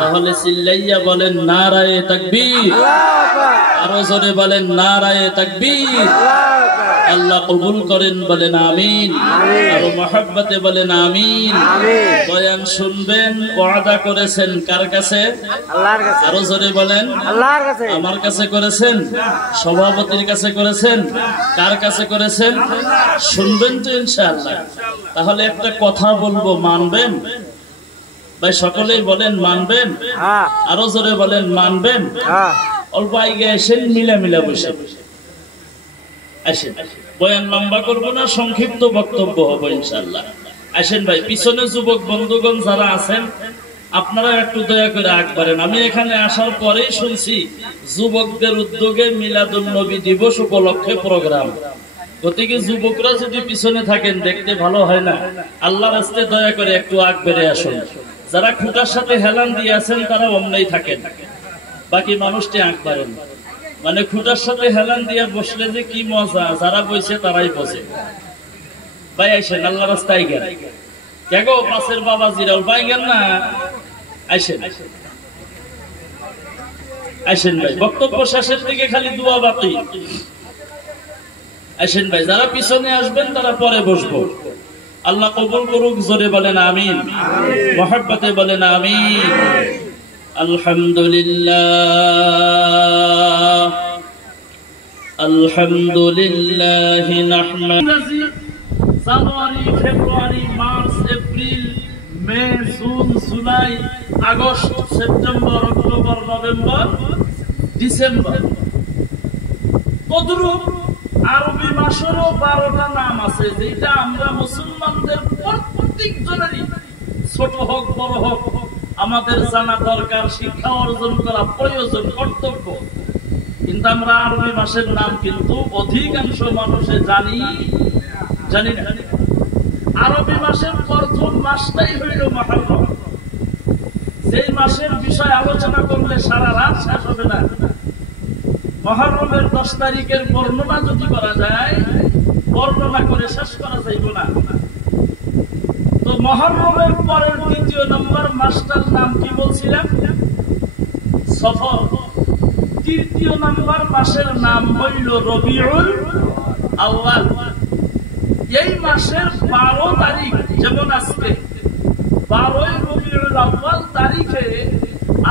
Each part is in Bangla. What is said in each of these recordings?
তাহলে চিল্লাইয়া বলেন নারায়ে তাকবীর, আরো জোরে বলেন নারায়ে তাকবীর। আল্লাহ কবুল করেন বলেন আমিন, আরো মহব্বতে বলেন আমিন। বয়ান শুনবেন, ওয়াদা করেছেন কার কাছে? আল্লাহর কাছে। আরো জোরে বলেন আল্লাহর কাছে। আমার কাছে করেছেন, সভাপতির কাছে করেছেন, কার কাছে করেছেন? শুনবেন তো ইনশাআল্লাহ। তাহলে একটা কথা বলবো, মানবেন? ভাই সকলেই বলেন মানবেন, আরো জোরে বলেন মানবেন। অল্প আগে এসেন, মিলা বসে আসেন। বয়ান লম্বা করবো না, সংক্ষিপ্ত বক্তব্য হবে ইনশাআল্লাহ। আসেন ভাই, পিছনে যুবক বন্ধুগণ যারা আছেন আপনারা একটু দয়া করে আগ বাড়েন। আমি এখানে আসার পরেই শুনছি যুবকদের উদ্যোগে মিলাদুন নবী দিবস উপলক্ষে প্রোগ্রাম। গতিকে যুবকরা যদি পিছনে থাকেন দেখতে ভালো হয় না। আল্লাহর রাস্তে দয়া করে একটু আগ বেড়ে আসুন। যারা খুঁটার সাথে হেলান দিয়ে আছেন তারা অমনেই থাকেন, বাকি মানুষটি আগ বাড়েন। মানে খুঁটার সাথে হেলান দিয়ে বসলে যে কি মজা, যারা বসে তারাই বসে। ভাই আইসেন, আল্লাহ রাস্তায় গেল দেখো পাশের বাবা জিরাল ভাই গেল না, আইসেন আইসেন ভাই। বক্তব্য শেষের দিকে খালি দোয়া বাকি। আসেন ভাই, যারা পিছনে আসবেন তারা পরে বসবো। আল্লাহ কবুল করুক, জোরে বলেন আমিন, মহব্বতে বলেন আমিন। আলহামদুলিল্লাহ আলহামদুলিল্লাহ নাহমাদু। জানুয়ারি, ফেব্রুয়ারি, মার্চ, এপ্রিল, মে, জুন, জুলাই, আগস্ট, সেপ্টেম্বর, অক্টোবর, নভেম্বর, ডিসেম্বর, কতরূপ আরবি মাসেরও 12টা নাম আছে, যেটা আমরা মুসলমানদের প্রত্যেক জনেরই ছোট হোক বড় হোক আমাদের জানা দরকার, শিক্ষা অর্জন করা প্রয়োজন, কর্তব্য। কিন্তু আমরা আরবি মাসের নাম কিন্তু অধিকাংশ মানুষে জানি না। আরবি মাসের প্রথম মাসটাই হইল মুহররম। যেই মাসের বিষয় আলোচনা করলে সারা রাত শেষ হবে না। মুহররমের 10 তারিখের বর্ণনা যদি করা যায়, বর্ণনা করে শেষ করা যাইব না। তো মুহররমের পরের দ্বিতীয় নম্বর মাসটার নাম কি বলছিলাম? সফর। তৃতীয় নম্বর মাসের নাম হইল রবিউল আউয়াল। এই মাসের 12 তারিখ, যেমন আজকে 12ই রবিউল আউয়াল তারিখে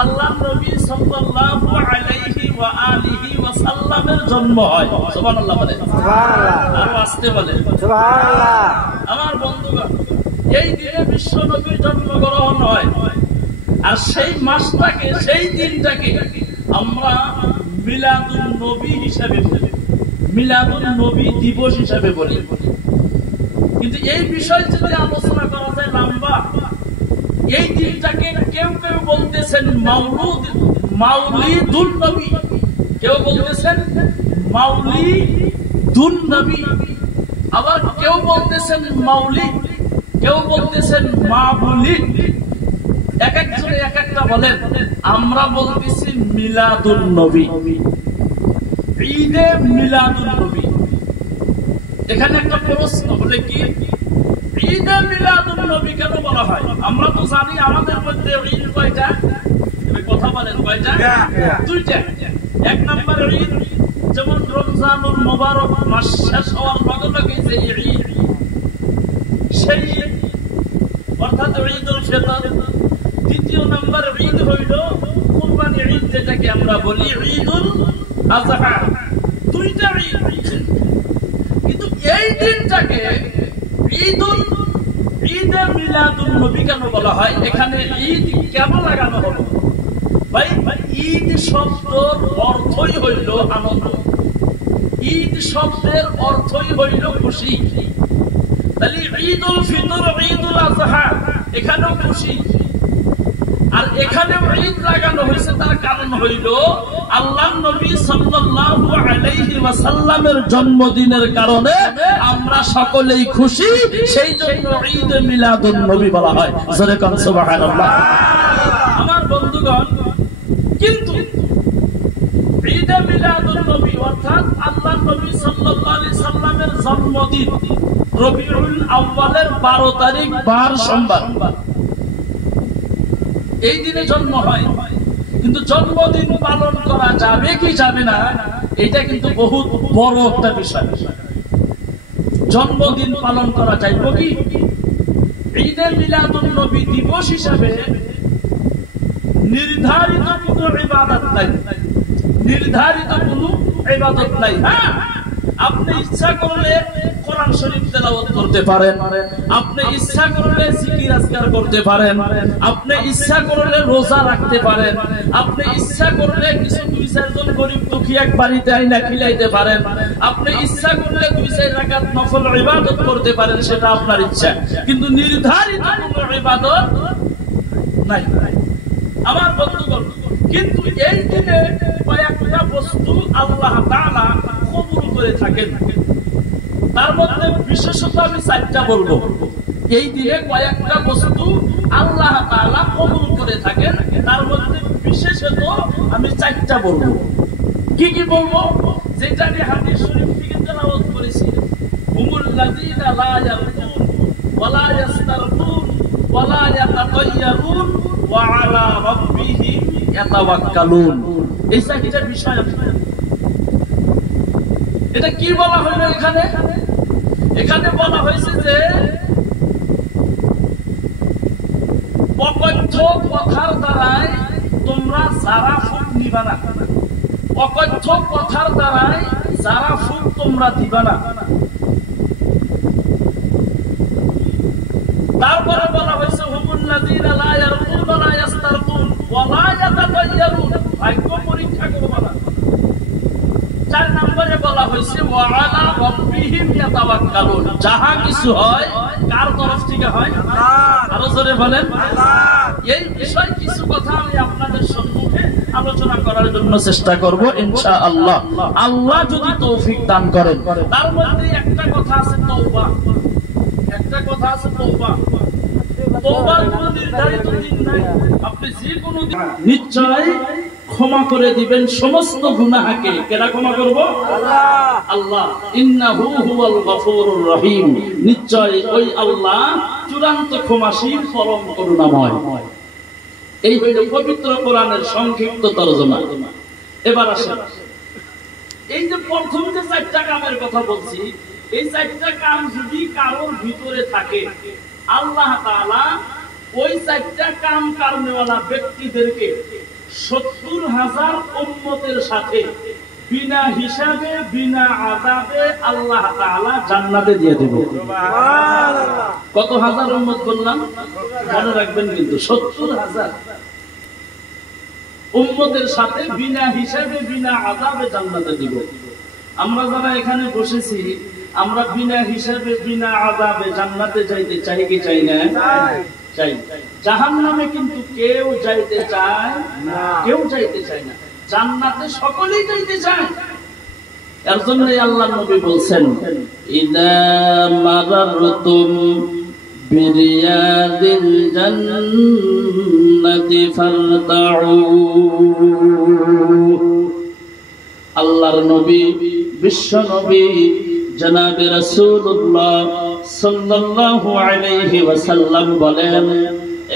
আল্লাহ নবী সাল্লাল্লাহু আলাইহি ওয়া আলিহি ওয়াসাল্লামের জন্ম হয়। সুবহানাল্লাহ বলেন, সুবহানাল্লাহ। আর আসতে বলেন সুবহানাল্লাহ। আমার বন্ধুগণ, এই দিনে বিশ্ব নবীর জন্মগ্রহণ হয়। আর সেই মাসটাকে, সেই দিনটাকে আমরা মিলাদুন নবী হিসাবে বলি, মিলাদুন নবী দিবস হিসাবে বলি। কিন্তু এই বিষয় যদি আলোচনা করা যায় লম্বা, এই দিনটাকে কেউ কেউ বলতেছেন মাউলিদুন নবী, কেউ বলতেছেন মাউলিদুন নবী, আবার কেউ বলতেছেন মাউলিদ, কেউ বলতেছেন মাবুলিদ। এক একজনে এক একটা বলেন। আমরা বলতেছি মিলাদুন নবী, ঈদে মিলাদুন নবী। এখানে একটা প্রশ্ন বলে কি, ঈদে মিলাদুন নবী কেন বলা হয়? আমরা তো জানি আমাদের মধ্যে ঈদ কয়টা, কথা বলেন কয়টা? দুইটা। এক নম্বর ঈদ যেমন রমজানুল মুবারক মাস শেষ হওয়ার লগে লগে যে ঈদ, সেই অর্থাৎ ঈদুল ফিতর। দ্বিতীয় নম্বর ঈদ হইল কুরবানি ঈদ, যেটাকে আমরা বলি ঈদুল আযহা। দুইটা ঈদ। কিন্তু এই দিনটাকে ঈদে মিলাদুন নবী কেন বলা হয়? এখানে ঈদ কেন লাগানো হলো? ভাই, ঈদ শব্দের অর্থই হইল আনন্দ। ঈদ শব্দের অর্থই হইল খুশি। তাহলে ঈদুল ফিতর, ঈদুল আযহা, এখানেও খুশি। আর এখানেও ঈদ লাগানো হয়েছে, তার কারণ হইল আল্লাহ নবী সাল্লাল্লাহু আলাইহি ওয়াসাল্লামের জন্মদিনের কারণে আমরা সকলেই খুশি, সেই জন্য ঈদ মিলাদুন নবী বলা হয়। জোরে কোন সুবহানাল্লাহ। আমার বন্ধুগণ, কিন্তু ঈদ মিলাদুন নবী অর্থাৎ আল্লাহ নবী সাল্লাল্লাহু আলাইহি সাল্লামের জন্মদিন রবিউল আউয়ালের 12 তারিখ বার সোমবার। এই দিনে জন্ম হয়, কিন্তু জন্মদিন পালন করা যাবে কি যাবে না এটা কিন্তু বহুত বড় একটা বিষয়। জন্মদিন পালন করা যাইব কি? ঈদে মিলাদুন নবী দিবস হিসাবে নির্ধারিত কোনো ইবাদত নাই, নির্ধারিত কোনো ইবাদত নাই। হ্যাঁ, আপনি ইচ্ছা করলে কোরআন শরীফ তেলাওয়াত করতে পারেন, আপনি ইচ্ছা করলে জিকির আজকার করতে পারেন, আপনি ইচ্ছা করলে রোজা রাখতে পারেন, আপনি ইচ্ছা করলে কিছু 2-4 জন গরিব দুঃখী এক বাড়িতে আইনা খিলাইতে পারেন, আপনি ইচ্ছা করলে 2-4 রাকাত নফল ইবাদত করতে পারেন, সেটা আপনার ইচ্ছা। কিন্তু নির্ধারিত কোনো ইবাদত নাই আমার বন্ধুগণ। কিন্তু এই দিনে কয়েকটা বস্তু আল্লাহ তাআলা কবুল করে থাকেন, তার মধ্যে বিশেষত আমি 4টা বলবো। এই দিনে কয়েকটা বস্তু আল্লাহ তাআলা কবুল করে থাকেন, তার মধ্যে বিশেষত আমি 4টা বলবো। কি কি বলবো? যেটা আমি হাদিস শরীফ থেকে তেলাওয়াত করেছি, হুমুল লাযিনা লা ইয়ারকুন ওয়ালা ইস্তারকুন ওয়ালা ইয়াতাতায়্যারুন ওয়া আলা রাব্বিহিম ইয়াতাওয়াক্কালুন। এই 4টা বিষয় এটা কি বলা হলো এখানে? এখানে বলা হয়েছে যে অকথ্য কথার দ্বারাই তোমরা যারা ফুট নিবা না, অকথ্য কথার দ্বারাই যারা ফুট তোমরা দিবা না। তারপরে বলা হয়েছে হুমুল লাযিনা লা ইয়ারকুন ওয়া লা ইস্তারকুন ওয়া লা ইয়াতাতায়্যারুন, ভাগ্য পরীক্ষা করবা না। 4 নম্বরে বলা হয়েছে ওয়া আলা রাব্বিহিম ইয়াতাওয়াক্কালুন, যাহা কিছু হয় কার তরফ থেকে হয়? আরো জোরে বলেন আল্লাহ। এই বিষয় কিছু কথা আমি আপনাদের সম্মুখে আলোচনা করার জন্য চেষ্টা করব ইনশাআল্লাহ, আল্লাহ যদি তৌফিক দান করেন। তার মধ্যে একটা কথা আছে তওবা, একটা কথা আছে তওবা। তওবার কোনো নির্ধারিত দিন নাই, আপনি যে কোনো দিন নিশ্চয় ক্ষমা করে দিবেন সমস্ত গুনাহকে। কেডা ক্ষমা করব? আল্লাহ। আল্লাহ ইন্নাহু হুয়াল গফুরুর রহিম, নিশ্চয় ওই আল্লাহ চূড়ান্ত ক্ষমাশীল পরম করুণাময়। এই হইল পবিত্র কোরআনের সংক্ষিপ্ত তরজমা। এবার আসেন, এই যে প্রথম যে 4টা কামের কথা বলছি, এই 4টা কাম যদি কারোর ভিতরে থাকে, আল্লাহ তাআলা ওই 4টা কাম কারণেওয়ালা ব্যক্তিদেরকে 70,000 উম্মতের সাথে বিনা হিসাবে বিনা আযাবে আল্লাহ তাআলা জান্নাতে দিয়ে দেব। সুবহানাল্লাহ। কত হাজার উম্মত বললাম? মনে রাখবেন কিন্তু 70,000 উম্মতের সাথে বিনা হিসাবে বিনা আযাবে জান্নাতে দিব। আমরা যারা এখানে বসেছি, আমরা বিনা হিসাবে বিনা আযাবে জান্নাতে যাইতে চাই কি চাই না? চাই। জাহান্নামে কিন্তু কেউ যাইতে চায় না, কেউ যাইতে চায় না। জান্নাতে সকলেই যাইতে চায়। এর জন্যই আল্লাহর নবী বলছেন, ইযা মারারতুম বিরিয়াদিল জান্নাতি ফারতাউ। আল্লাহর নবী, বিশ্ব নবী জনাবে রাসূলুল্লাহ সাল্লাল্লাহু আলাইহি ওয়াসাল্লাম বলেন,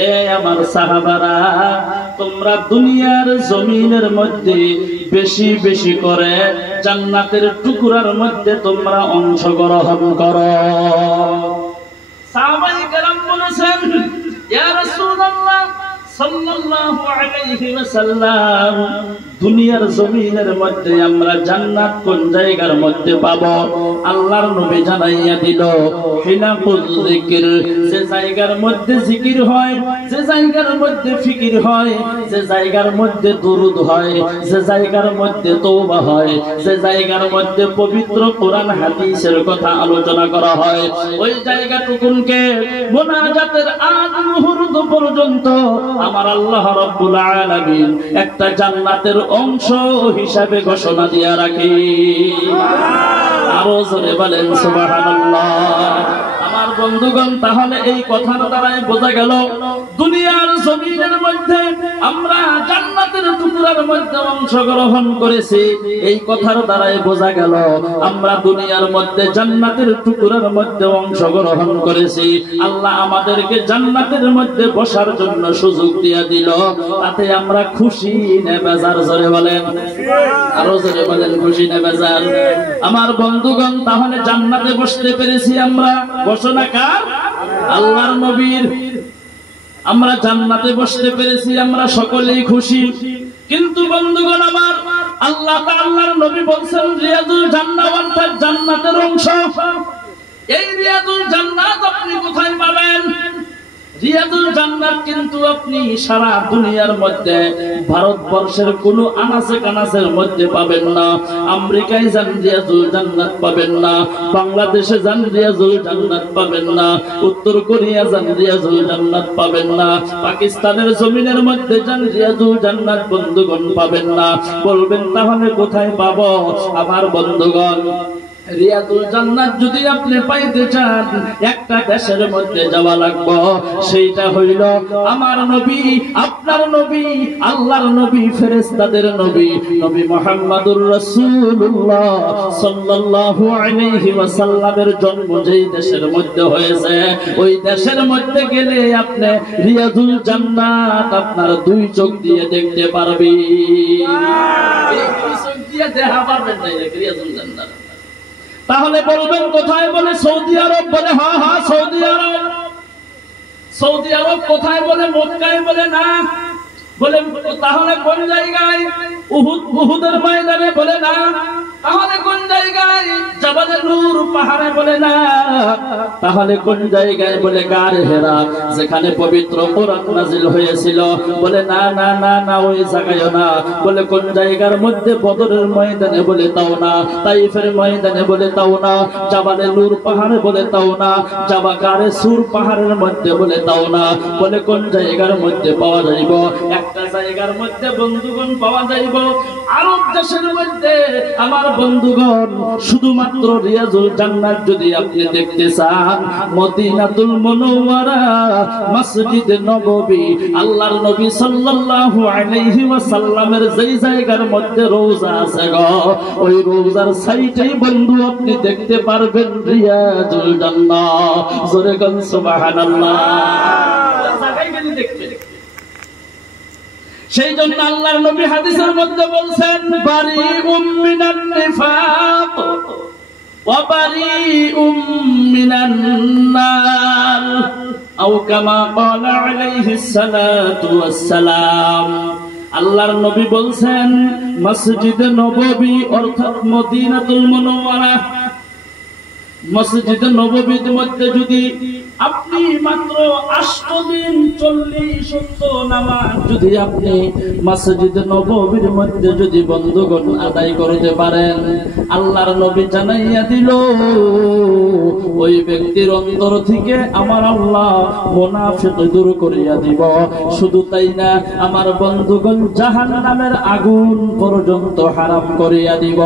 এ আমার সাহাবারা, তোমরা দুনিয়ার জমিনের মধ্যে বেশি বেশি করে জান্নাতের টুকরার মধ্যে তোমরা অংশগ্রহণ করো। সাহাবায়ে কেরাম বলেছেন, ইয়া রাসূলুল্লাহ সাল্লাল্লাহু আলাইহি ওয়াসাল্লাম, দুনিয়ার জমিনের মধ্যে আমরা জান্নাত কোন জায়গার মধ্যে পাবো? আল্লাহর নবী জানাইয়া দিল, হিনাকুল যিকির, যে জায়গার মধ্যে জিকির হয়, যে জায়গার মধ্যে ফিকির হয়, যে জায়গার মধ্যে দুরূদ হয়, যে জায়গার মধ্যে তওবা হয়, যে জায়গার মধ্যে পবিত্র কোরআন হাদিসের কথা আলোচনা করা হয়, ওই জায়গাটুকুনকে মুনাজাতের আগ মুহূর্ত পর্যন্ত আমার আল্লাহ রাব্বুল আলামিন একটা জান্নাতের অংশ হিসাবে ঘোষণা দিয়া রাখে। আরো জোরে বলেন সুবহানাল্লাহ। আমার বন্ধুগণ, তাহলে এই কথার দ্বারাই বোঝা গেল দুনিয়ার জমিনের মধ্যে আমরা জান্নাতের টুকরার মধ্যে অংশগ্রহণ করেছি। এই কথার দ্বারাই বোঝা গেল আমরা দুনিয়ার মধ্যে জান্নাতের টুকরার মধ্যে অংশগ্রহণ করেছি। আল্লাহ আমাদেরকে জান্নাতের মধ্যে বসার জন্য সুযোগ দিয়ে দিল, তাতে আমরা খুশি না বেজার? জোরে বলেন, আরো জোরে বলেন, খুশি না বেজার? আমার বন্ধুগণ, তাহলে জান্নাতে বসতে পেরেছি আমরা, ঘোষণা কার? আল্লাহর নবীর। আমরা জান্নাতে বসতে পেরেছি, আমরা সকলেই খুশি। কিন্তু বন্ধুগণ আমার, আল্লাহ আল্লাহর নবী বলছেন রিয়াজুল জান্নাত অর্থাৎ জান্নাতের অংশ। এই রিয়াজুল জান্নাত আপনি কোথায় পাবেন? রিয়াজুল জান্নাত কিন্তু আপনি সারা দুনিয়ার মধ্যে ভারতবর্ষের কোন আনাচে কানাচের মধ্যে পাবেন না। আমেরিকায় যান রিয়াজুল জান্নাত পাবেন না, বাংলাদেশে যান রিয়াজুল জান্নাত পাবেন না, উত্তর কোরিয়া যান রিয়াজুল জান্নাত পাবেন না, পাকিস্তানের জমিনের মধ্যে যান রিয়াজুল জান্নাত বন্ধুগণ পাবেন না। বলবেন তাহলে কোথায় পাবো? আমার বন্ধুগণ, রিয়াজুল জান্নাত যদি আপনি পাইতে চান, একটা দেশের মধ্যে যাওয়া লাগবে। সেইটা হইল আমার নবী, আপনার নবী, আল্লাহর নবী, ফেরেশতাদের নবী, নবী মুহাম্মদুর রাসূলুল্লাহ সাল্লাল্লাহু আলাইহি ওয়াসাল্লামের জন্ম যেই দেশের মধ্যে হয়েছে, ওই দেশের মধ্যে গেলে আপনি রিয়াজুল জান্নাত আপনার দুই চোখ দিয়ে দেখতে পারবেন। এই দুই চোখ দিয়ে দেখা পারবেন না রিয়াজুল জান্নাত। তাহলে বলবেন কোথায়? বলে সৌদি আরব। বলে হ্যাঁ হ্যাঁ সৌদি আরব। সৌদি আরব কোথায়? বলে মক্কায়। বলে না। বলে তাহলে কোন জায়গায়? উহুদের ময়দানে। বলে না। তাহলে কোন জায়গায়? জাবালে নূর পাহাড়ে। বলে না। তাহলে কোন জায়গায়? বলে গারে হেরা, যেখানে পবিত্র কোরআন নাজিল হয়েছিল। বলে না না না না, ওই জায়গায় না। বলে কোন জায়গার মধ্যে? বদরের ময়দানে। বলে তাও না। তাইফের ময়দানে। বলে তাও না। জাবালে নূর পাহাড়ে। বলে তাও না। জাবা গারে সুর পাহাড়ের মধ্যে। বলে তাও না। বলে কোন জায়গার মধ্যে পাওয়া যাইব? একটা জায়গার মধ্যে বন্ধুগণ পাওয়া যাইব আরব দেশের মধ্যে। আমার বন্ধুগণ, শুধুমাত্র রিয়াজুল জান্নাত যদি আপনি দেখতে চান, মদিনাতুল মুনাওয়ারা, মসজিদ নববী, আল্লাহর নবী সাল্লাল্লাহু আলাইহি ওয়াসাল্লামের যেই জায়গার মধ্যে রওজা আছে গো, ওই রওজার সাইটেই বন্ধু আপনি দেখতে পারবেন রিয়াজুল জান্নাত। জোরে বলেন সুবহানাল্লাহ। জায়গায় গেলে দেখবেন। সেই জন্য আল্লাহর নবী হাদিসের মধ্যে বলছেন, বারিউম মিনান নিফাক ওয়া বারিউম মিনান নার, আও কামা ক্বালা আলাইহিস সালাতু ওয়াস সালাম। আল্লাহর নবী বলছেন, মসজিদে নববী অর্থাৎ মদিনাতুল মুনাওয়ারা, মসজিদে নববীর মধ্যে যদি আপনি মাত্র 8 দিন 40 নামাজ যদি আপনি মসজিদে নববীর মধ্যে যদি বন্ধুগণ আদায় করতে পারেন, আল্লাহর নবী জানাইয়া দিল ওই ব্যক্তির অন্তর থেকে আমার আল্লাহ মুনাফিক দূর করিয়া দিব। শুধু তাই না, আমার বন্ধুগণ জাহান্নামের আগুন পর্যন্ত হারাম করিয়া দিব।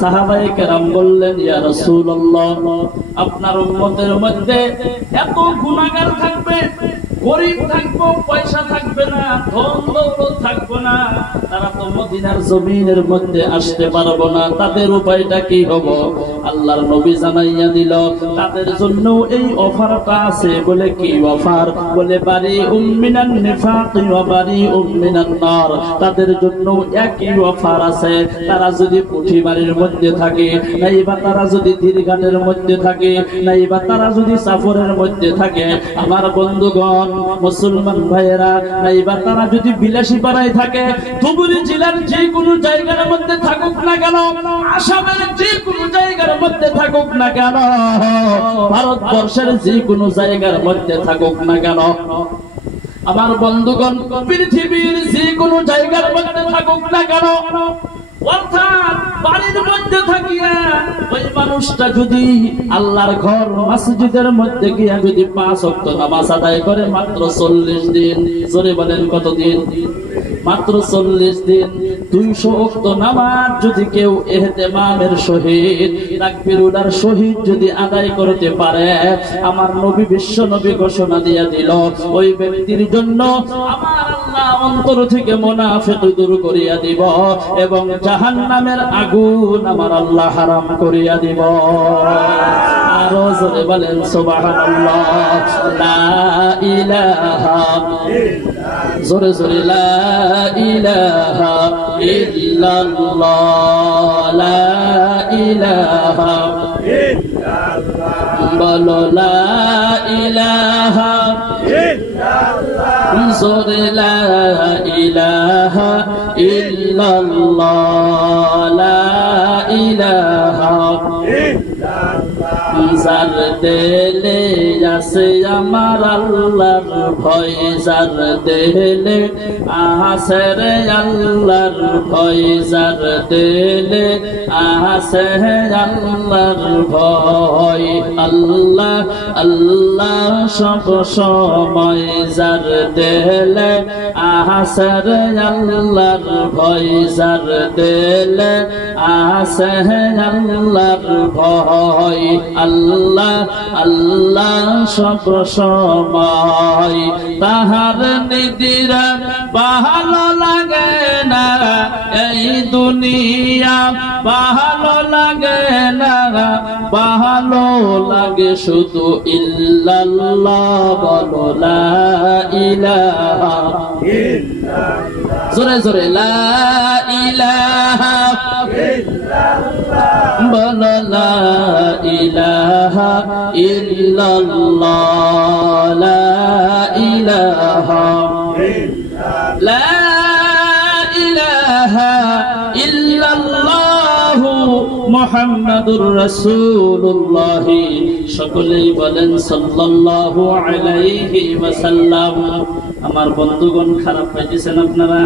সাহাবায়ে কেরাম বললেন, ইয়া রাসূলুল্লাহ, আপনার উম্মতের মধ্যে এত গুনাহগার থাকবে, গরিব থাকবো, পয়সা থাকবে না, ধন দৌলত থাকবে না, তারা তো মদিনার জমিনের মধ্যে আসতে পারবো না, তাদের উপায়টা কি হবে? আল্লাহর নবী জানাইয়া দিল, তাদের জন্য এই অফারটা আছে। বলে কি অফার? বলে বারিউম মিনান নিফাক ওয়া বারিউম মিনান নার। তাদের জন্য একই অফার আছে। তারা যদি পুঠিবাড়ির মধ্যে থাকে, নাইবা তারা যদি দীর্ঘাটের মধ্যে থাকে, নাইবা তারা যদি সফরের মধ্যে থাকে, আমার বন্ধুগণ মুসলমান ভাইয়েরা, নাইবা তারা যদি বিলাসী পাড়ায় থাকে, ধুবুরি জেলার যে কোনো জায়গার মধ্যে থাকুক না কেন, আসামের যে কোনো জায়গার মধ্যে থাকুক না কেন, ভারতবর্ষের যে কোনো জায়গার মধ্যে থাকুক না কেন, আমার বন্ধুগণ পৃথিবীর যে কোনো জায়গার মধ্যে থাকুক না কেন, অর্থাৎ বাড়ির মধ্যে থাকিয়া ওই মানুষটা যদি আল্লাহর ঘর মসজিদের মধ্যে গিয়া যদি 5 ওয়াক্ত নামাজ আদায় করে মাত্র 40 দিন, জোরে বলেন কত দিন? মাত্র 40 দিন। 200 ওয়াক্ত নামাজ যদি কেউ ইহতিমামের সহিত তাকবীরুল্লাহর সহিত যদি আদায় করতে পারে, আমার নবী বিশ্ব নবী ঘোষণা দিয়ে দিল ওই ব্যক্তির জন্য আমার আল্লাহ অন্তর থেকে মুনাফিক দূর করিয়া দিব এবং জাহান্নামের আগুন আমার আল্লাহ হারাম করিয়া দিব। আরো জোরে বলেন সুবহানাল্লাহ। লা ইলাহা ইল্লাল্লাহ, জোরে জোরে লা ইলাহা ইল্লাল্লাহ, লা ইলাহা ইল্লাল্লাহ, বলো লা ইলাহা ইল্লাল্লাহ, জোরে লা ইলাহা ইল্লাল্লাহ, লা ইলাহা ইল্লাল্লাহ। যার দিলে আছে আমার আল্লাহর ভয়, যার দিলে আছে রে আল্লাহর ভয়, যার দিলে আছে আল্লাহর ভয়, আল্লাহ আল্লাহ সব সময়, যার দিলে আছে রে আল্লাহর ভয়, যার দিলে আছে আল্লাহর ভয়, আল্লাহ আল্লাহ সব সময়। তাহার নিদিরা ভালো লাগে না এই দুনিয়া, ভালো লাগে না, ভালো লাগে শুধু ইল্লাল্লাহ, বলো লা ইলাহা ইল্লাল্লাহ, জোরে জোরে লা ইলাহা ইল্লাল্লাহ, বলো লা ইলাহা ইল্লাল্লাহ, লা ইলাহা ইল্লাল্লাহ, লা ইলাহা ইল্লাল্লাহ মুহাম্মাদুর রাসূলুল্লাহ। সকলেই বলেন সাল্লাল্লাহু আলাইহি ওয়াসাল্লাম। আমার বন্ধুগণ, খারাপ পাইতেছেন আপনারা?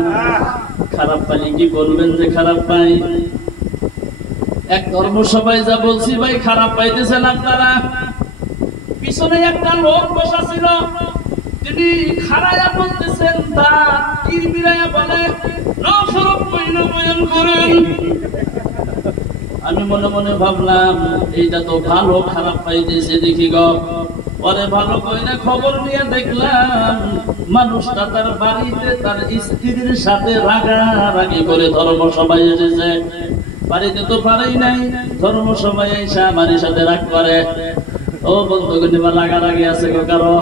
খারাপ পাইলে কি বলবেন যে খারাপ পাই? এক ধর্মসভায় যা বলছি, ভাই খারাপ পাইতেছেন আপনারা? পিছনে একটা লোক বসা ছিল, তিনি খারায়া বলতেছেন, তা কিরমিরায়া বলে নফরত কইনা বয়ান করেন। আমি মনে মনে ভাবলাম এইটা তো ভালো খারাপ পাইতেছে দেখি গো। পরে ভালো কইনা খবর নিয়ে দেখলাম মানুষটা তার বাড়িতে তার স্ত্রীর সাথে রাগারাগি করে ধর্মসভায় এসেছে। বাড়িতে তো পারেই নাই, ধর্মসভায় এসে আমার সাথে রাগ করে। ও বন্ধুগণ, রাগারাগি আছে গো কারো?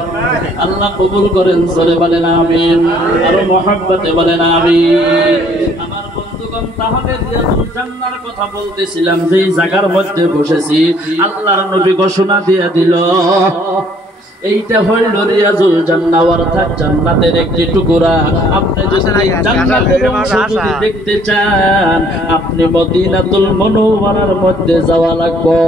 আল্লাহ কবুল করেন, জোরে বলেন আমিন, আরো মহব্বতে বলেন আমিন। আমার বন্ধুগণ, তাহলে রিয়াজুল জান্নার কথা বলতেছিলাম, যে জায়গার মধ্যে বসেছি আল্লাহর নবী ঘোষণা দিয়ে দিল এইটা হইল রিয়াজুল জান্নাহ, অর্থাৎ জান্নাতের একটি টুকরা। আপনি যদি জান্নাতের অংশ যদি দেখতে চান, আপনি মদিনাতুল মুনাওয়ারার মধ্যে যাওয়া লাগবে।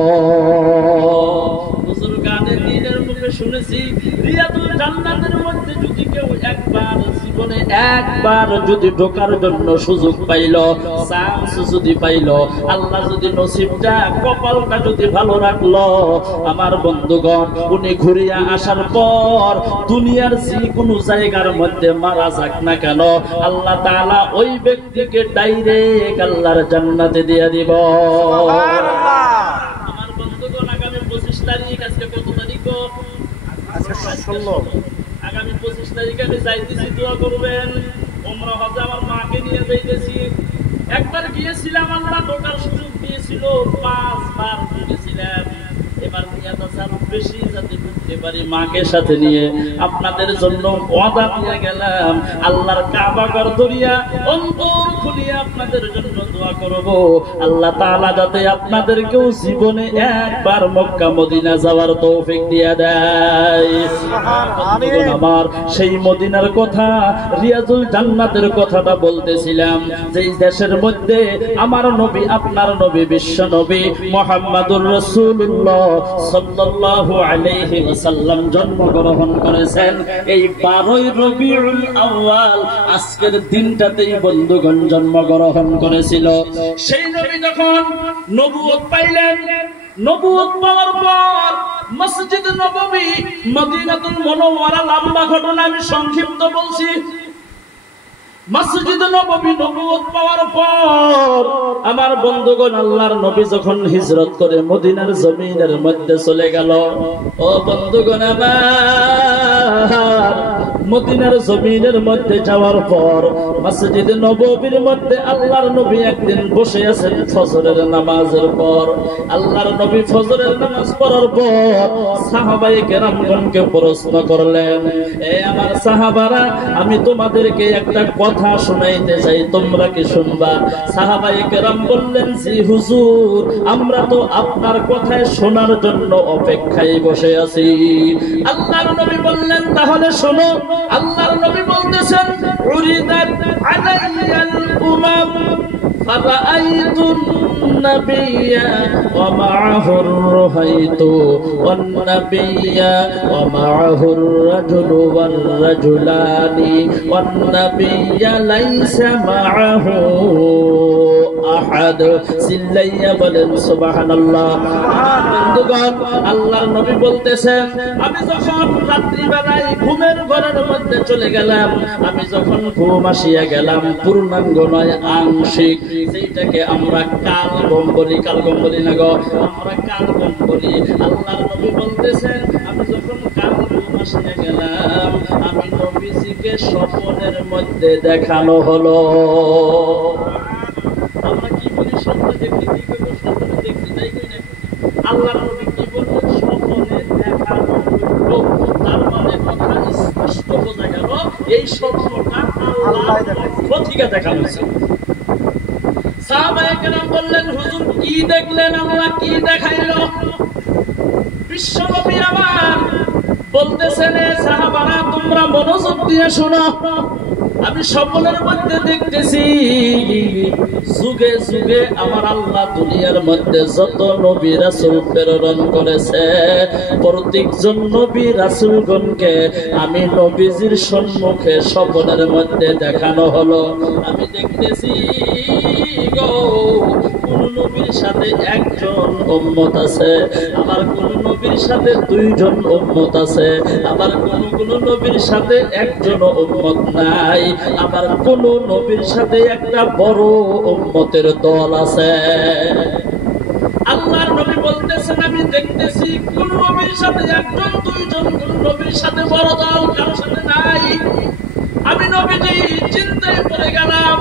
হুজুর গানে দিনের মুখে শুনেছি, রিয়াজুল জান্নাতের মধ্যে যদি কেউ একবার জীবনে একবার যদি ঢোকার জন্য সুযোগ পাইল, চান্স যদি পাইল, আল্লাহ যদি নসিবটা কপালটা যদি ভালো রাখলো, আমার বন্ধুগণ, উনি ঘুরিয়া আসার পর দুনিয়ার যে কোনো জায়গার মধ্যে মারা যাক না কেন, আল্লাহ তাআলা ওই ব্যক্তিকে ডাইরেক্ট আল্লাহর জান্নাতে দিয়ে দিব। আমার বন্ধুগণ, আগামী 25 তারিখ, আজকে কত তারিখ? আগামী 25 তারিখে আমি যাইতেছি, দোয়া করবেন। ওমরা হজে আমার মাকে নিয়ে যাইতেছি। একবার গিয়েছিলাম, আল্লাহ ঢোকার সুযোগ দিয়েছিল, 5 বার গিয়েছিলাম। এবার নিয়াত আছে আরো বেশি যাতে ঢুকতে পারি মাকে সাথে নিয়ে। আপনাদের জন্য ওয়াদা দিয়ে গেলাম, আল্লাহর কাবা ঘর ধরিয়া অন্তর খুলিয়া আপনাদের জন্য দোয়া করব, আল্লাহ তাআলা যাতে আপনাদেরকেও জীবনে একবার মক্কা মদিনা যাওয়ার তৌফিক দিয়ে দেয়। আমিন। আমার সেই মদিনার কথা, রিয়াজুল জান্নাতের কথাটা বলতেছিলাম, যেই দেশের মধ্যে আমার নবী, আপনার নবী, বিশ্ব নবী মুহাম্মাদুর রাসূলুল্লাহ সাল্লাল্লাহু আলাইহি ওয়াসাল্লাম জন্মগ্রহণ করেছেন। এই 12ই রবিউল আউয়াল আজকের দিনটাতেই বন্ধুগণ জন্মগ্রহণ করেছিল। সেই নবী যখন নবুয়ত পাইলেন, নবুয়ত পাওয়ার পর মসজিদ নববী মদিনাতুল মুনাওয়ারা, লম্বা ঘটনা আমি সংক্ষিপ্ত বলছি। মসজিদ নববী নবুয়ত পাওয়ার পর আমার বন্ধুগণ আল্লাহর নবী যখন হিজরত করে মদিনার জমিনের মধ্যে চলে গেল, ও বন্ধুগণ আমার মদিনার জমিনের মধ্যে যাওয়ার পর মসজিদ নববীর মধ্যে আল্লাহর নবী একদিন বসে আছেন ফজরের নামাজের পর। আল্লাহর নবী ফজরের নামাজ পড়ার পর সাহাবায়ে কেরামগণকে প্রশ্ন করলেন, এ আমার সাহাবারা, আমি তোমাদেরকে একটা কথা শোনাইতে চাই, তোমরা কি শুনবা? সাহাবায়ে কেরাম বললেন, জি হুজুর, আমরা তো আপনার কথায় শোনার জন্য অপেক্ষায় বসে আছি। আল্লাহর নবী বললেন, তাহলে শোনো। আল্লাহর নবী বলতেছেন, উরিদাত আলাইয়াল উমাম ফারাআইতুন নাবিয়্যা ওয়া মা'আহুর রুহাইতু ওয়ান নাবিয়্যা ওয়া মা'আহুর রাজুলু ওয়ার রাজুলানি ওয়ান নাবিয়্যা লাইসা মা'আহু আহাদ। সিল্লাইয়া বলেন সুবহানাল্লাহ। বন্ধুগণ, আল্লাহর নবী বলতেছেন, আমি যখন রাত্রিবেলায় ঘুমের ঘরের মধ্যে চলে গেলাম, আমি যখন ঘুম আসিয়া গেলাম, পূর্ণাঙ্গ নয়, আংশিক, যেটাকে আমরা কালগম বলি, কালগম বলি না গো, আমরা কালগম বলি। আল্লাহর নবী বলতেছেন, আমি যখন কাল ঘুম আসিয়া গেলাম, আমি নবীজিকে স্বপ্নের মধ্যে দেখানো হলো। আমরা কি বলি? স্বপ্নে দেখি, কি করব? স্বপ্নে দেখি, তাই কই না? আল্লাহর নবী কি বললেন? স্বপ্নে দেখানো হলো। তার মানে কথা স্পষ্ট বোঝা গেল, এই স্বপ্নটা আল্লাহর পক্ষ থেকে দেখানো হয়েছে। সাহাবায়ে কেরাম বললেন, হুজুর কি দেখলেন? আল্লাহ কি দেখাইলো? বিশ্বনবী আমার বলতেছেন, এ সাহাবারা, তোমরা মনোযোগ দিয়ে শোনো। আমি স্বপ্নের মধ্যে দেখতেছি, যুগে যুগে আমার আল্লাহ দুনিয়ার মধ্যে যত নবী রাসূল প্রেরণ করেছে, প্রত্যেকজন নবী রাসূলগণকে আমি নবীজির সম্মুখে স্বপ্নের মধ্যে দেখানো হলো। আমি দেখতেছি গো, কোন নবীর সাথে একজন উম্মত আছে, আবার কোন নবীর সাথে দুইজন উম্মত আছে, আবার কোন নবীর সাথে একজন উম্মত নাই, আবার কোন নবীর সাথে একটা বড় উম্মতের দল আছে। আল্লাহর নবী বলতেছেন, আমি দেখতেছি কোন নবীর সাথে একজন দুইজন, কোন নবীর সাথে বড় দল কারোর সাথে নাই। আমি নবীজি চিন্তায় পড়ে গেলাম,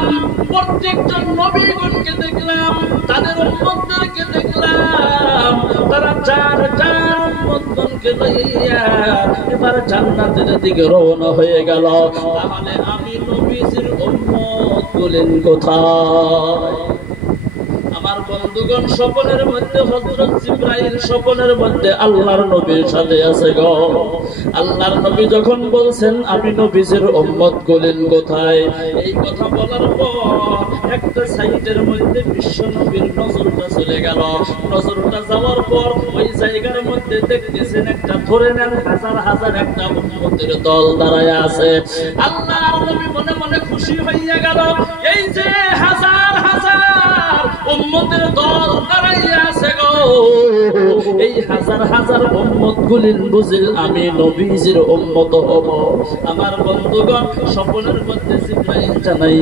প্রত্যেকজন নবীগণকে দেখলাম, তাদের উম্মতদেরকে দেখলাম, তারা যার যার উম্মতগণকে লইয়া এবার জান্নাতের দিকে রওনা হয়ে গেল। তাহলে আমি নবীজির উম্মত বলেন কোথায়? আমার বন্ধুগণ, স্বপ্নের মধ্যে হযরত জিবরাইল স্বপ্নের মধ্যে আল্লাহর নবীর সাথে আছে গো। আল্লাহর নবী যখন বলছেন, আমি নবীজির উম্মত বলেন কোথায়, এই কথা বলার পর একটা সাইডের মধ্যে বিশ্ব নবীর নজরটা চলে গেল। নজরটা যাওয়ার পর ওই জায়গার মধ্যে দেখতেছেন, একটা ধরে নেন হাজার হাজার একটা উম্মতের দল দাঁড়ায় আছে। আল্লাহর নবী মনে মনে খুশি হইয়া গেল, এই যে হাজার হাজার উম্মতের দল দাঁড়াইয়া আছে গো, এই হাজার হাজার উম্মত গুলিন বুঝিল আমি নবীজির উম্মত হব। আমার বন্ধুগণ, স্বপ্নের মধ্যে জিবরাইল জানাই